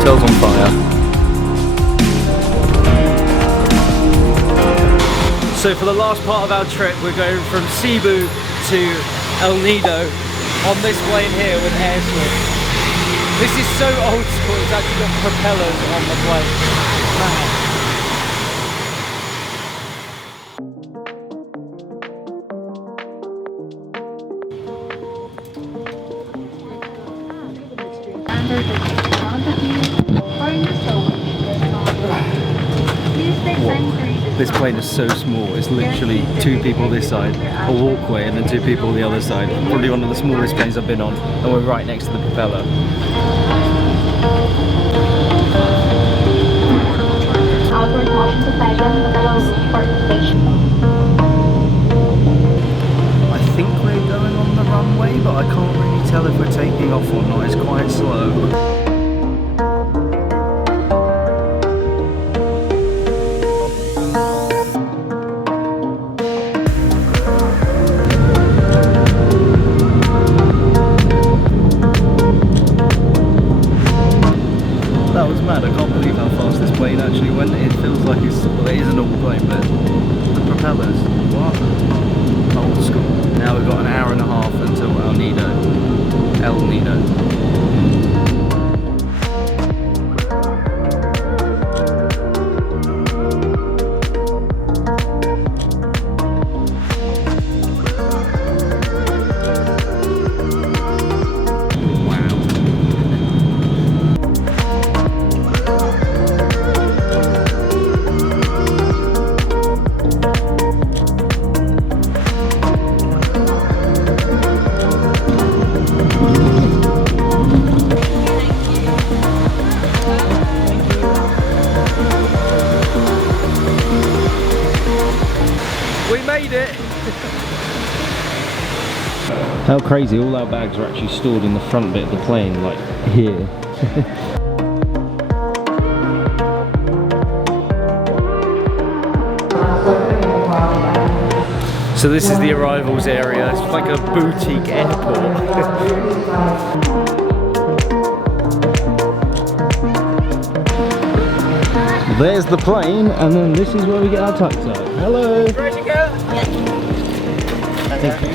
hotel's on fire. So for the last part of our trip, we're going from Cebu to El Nido on this plane here with air switch. This is so old school, it's actually got propellers on the plane. Wow. This plane is so small, it's literally 2 people this side, a walkway, and then 2 people the other side. Probably one of the smallest planes I've been on, and we're right next to the propeller. Outward motion to Thailand, Report station. I think we're going on the runway, but I can't really tell if we're taking off or not, it's quite slow. That was mad, I can't believe how fast this plane actually went. It feels like it's, well, it is a normal plane, but the propellers, what? Old school. Now we've got an hour and a half until El Nido. We made it! How crazy, all our bags are actually stored in the front bit of the plane, like here. So this is the arrivals area, it's like a boutique airport. There's the plane, and then this is where we get our tuk-tuk. Hello! Ready to go? Thank you.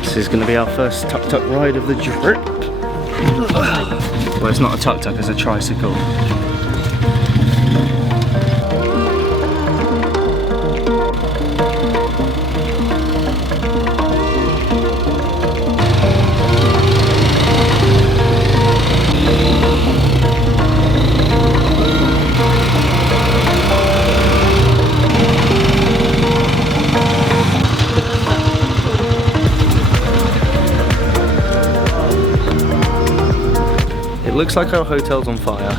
This is going to be our first tuk-tuk ride of the trip. Well, it's not a tuk-tuk, it's a tricycle. It looks like our hotel's on fire.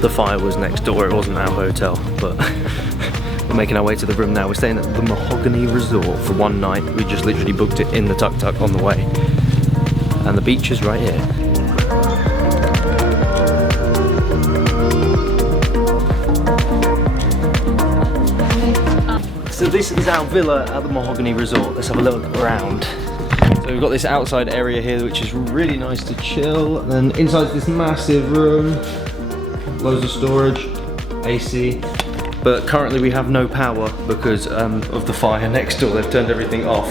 The fire was next door, it wasn't our hotel, but we're making our way to the room now. We're staying at the Mahogany Resort for one night. We just literally booked it in the tuk-tuk on the way. And the beach is right here. So this is our villa at the Mahogany Resort. Let's have a look around. So we've got this outside area here which is really nice to chill. And then inside this massive room, loads of storage, AC. But currently we have no power because of the fire next door. They've turned everything off.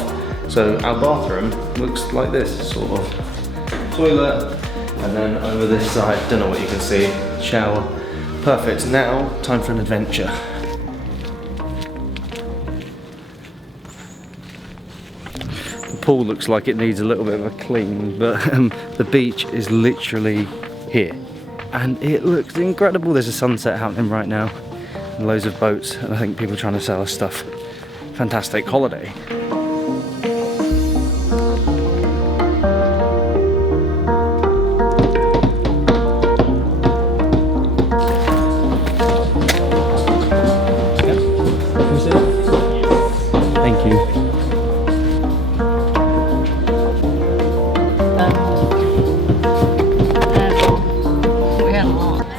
So our bathroom looks like this, sort of. Toilet, and then over this side, don't know what you can see, shower. Perfect, now time for an adventure. The pool looks like it needs a little bit of a clean, but the beach is literally here. And it looks incredible. There's a sunset happening right now, and loads of boats, and I think people trying to sell us stuff. Fantastic holiday. Thank you.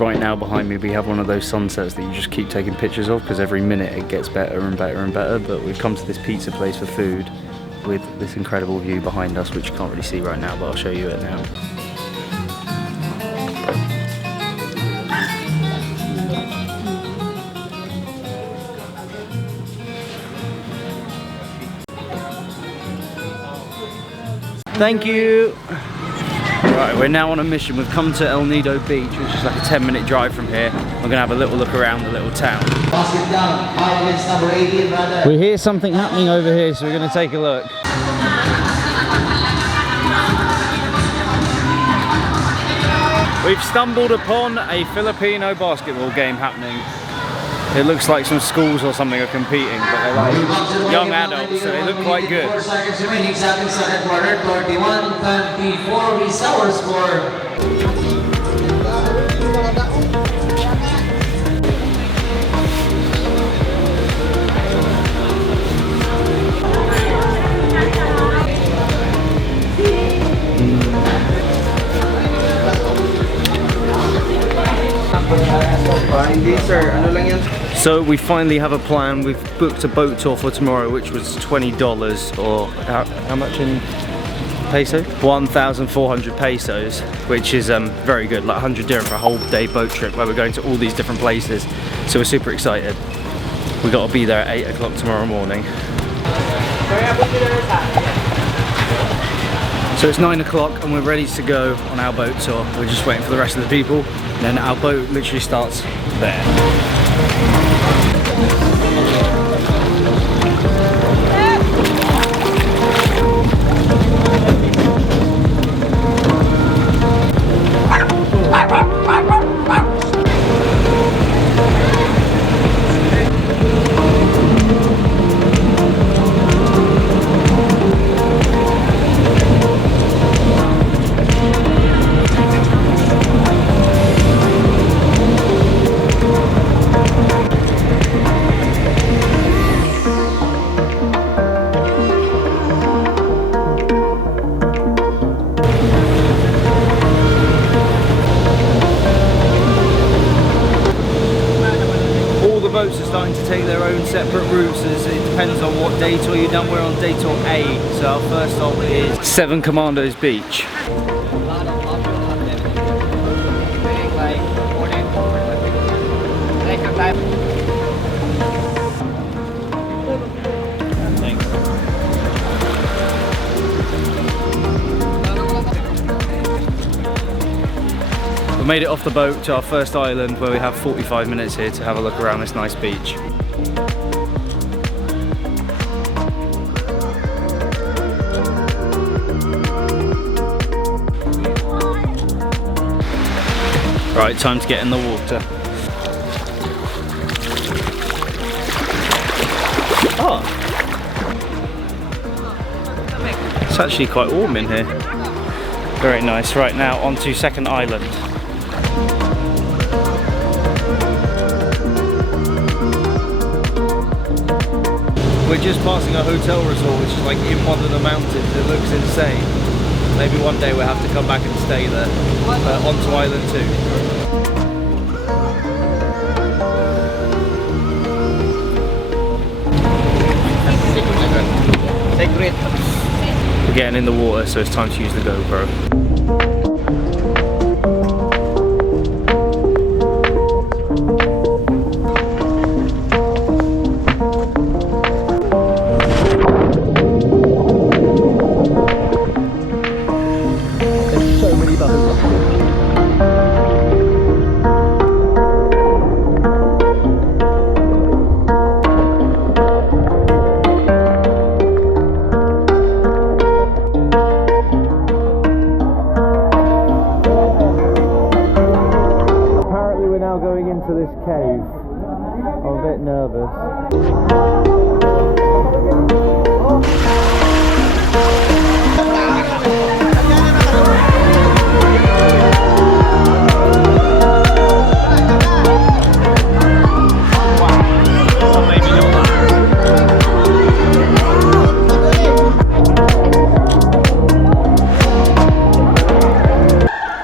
Right now behind me we have one of those sunsets that you just keep taking pictures of because every minute it gets better and better and better, but we've come to this pizza place for food with this incredible view behind us, which you can't really see right now, but I'll show you it now. Thank you! Right, we're now on a mission. We've come to El Nido Beach, which is like a 10-minute drive from here. We're gonna have a little look around the little town. We hear something happening over here, so we're gonna take a look. We've stumbled upon a Filipino basketball game happening. It looks like some schools or something are competing, but they're like young adults, so they look quite good. 4 seconds remaining, second quarter, 31-24, we saw our score. So we finally have a plan. We've booked a boat tour for tomorrow, which was $20, or how much in peso? 1,400 pesos, which is very good, like 100 dirham for a whole day boat trip where we're going to all these different places. So we're super excited. We got to be there at 8 o'clock tomorrow morning. So it's 9 o'clock and we're ready to go on our boat tour. We're just waiting for the rest of the people. And then our boat literally starts there. Boats are starting to take their own separate routes, as it depends on what day tour you've done. We're on day tour A, so our first stop is Seven Commandos Beach. We made it off the boat to our first island, where we have 45 minutes here to have a look around this nice beach. Right, time to get in the water. Oh! It's actually quite warm in here. Very nice. Right, now on to second island. We're just passing a hotel resort, which is like in one of the mountains. It looks insane. Maybe one day we'll have to come back and stay there. Onto island 2. We're getting in the water, so it's time to use the GoPro. Into this cave. I'm a bit nervous.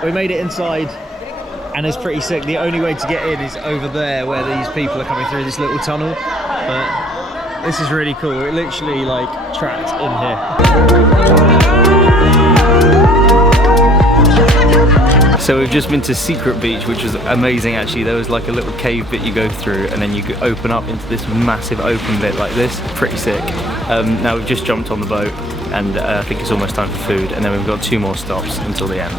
We made it inside. And it's pretty sick. The only way to get in is over there, where these people are coming through this little tunnel. But This is really cool. We're literally like trapped in here. So we've just been to Secret Beach, which was amazing actually. There was like a little cave bit you go through and then you could open up into this massive open bit like this. Pretty sick. Now we've just jumped on the boat and I think it's almost time for food, and then we've got 2 more stops until the end.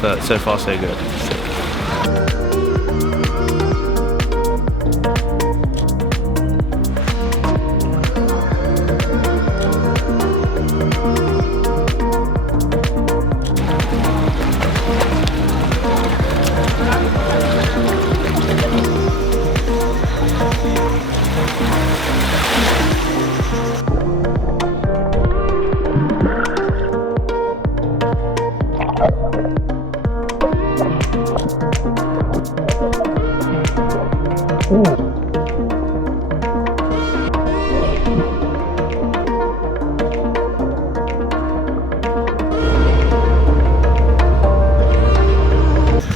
But so far so good. Sick.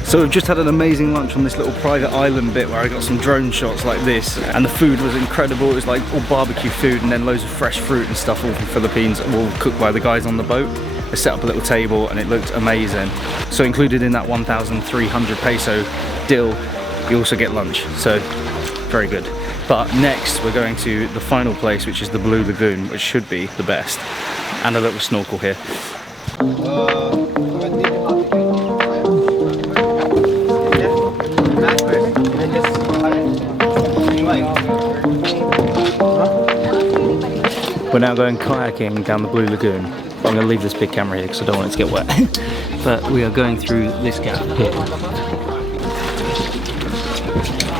So we've just had an amazing lunch on this little private island bit where I got some drone shots like this, and the food was incredible. It was like all barbecue food and then loads of fresh fruit and stuff all from Philippines, all cooked by the guys on the boat. They set up a little table and it looked amazing. So included in that 1,300 peso deal, you also get lunch, so very good. But next we're going to the final place, which is the Blue Lagoon, which should be the best, and a little snorkel here. We're now going kayaking down the Blue Lagoon. I'm going to leave this big camera here because I don't want it to get wet. But we are going through this gap here.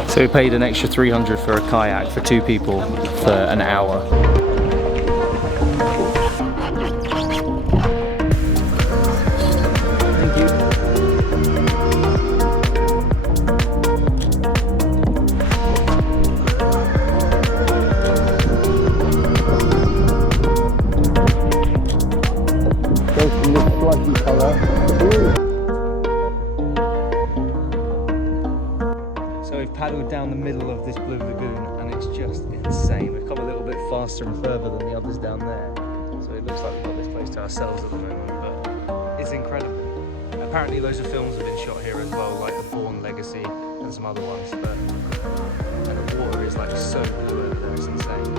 So we paid an extra 300 for a kayak for 2 people for an hour. So we've paddled down the middle of this Blue Lagoon and it's just insane. We've come a little bit faster and further than the others down there. So it looks like we've got this place to ourselves at the moment, but it's incredible. Apparently loads of films have been shot here as well, like The Bourne Legacy and some other ones, but and the water is like so blue over there, it's insane.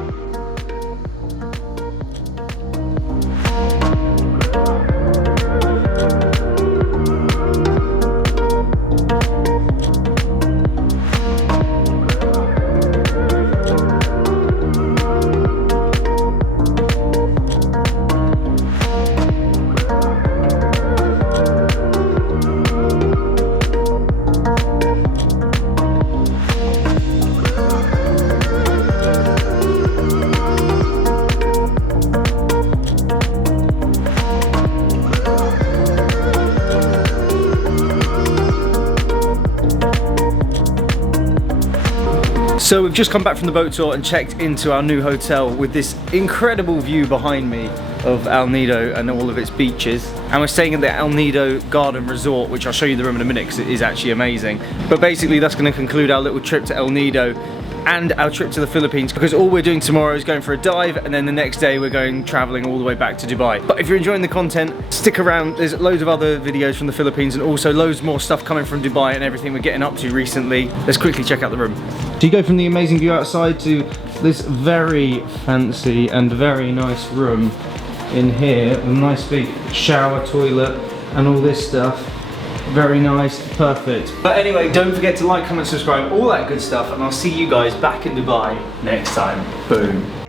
So we've just come back from the boat tour and checked into our new hotel with this incredible view behind me of El Nido and all of its beaches. And we're staying at the El Nido Garden Resort, which I'll show you the room in a minute because it is actually amazing. But basically that's going to conclude our little trip to El Nido and our trip to the Philippines, because all we're doing tomorrow is going for a dive, and then the next day we're going traveling all the way back to Dubai. But if you're enjoying the content, stick around. There's loads of other videos from the Philippines and also loads more stuff coming from Dubai and everything we're getting up to recently. Let's quickly check out the room. So you go from the amazing view outside to this very fancy and very nice room in here with a nice big shower, toilet and all this stuff. Very nice, perfect. But anyway, don't forget to like, comment, subscribe, all that good stuff, and I'll see you guys back in Dubai next time. Boom.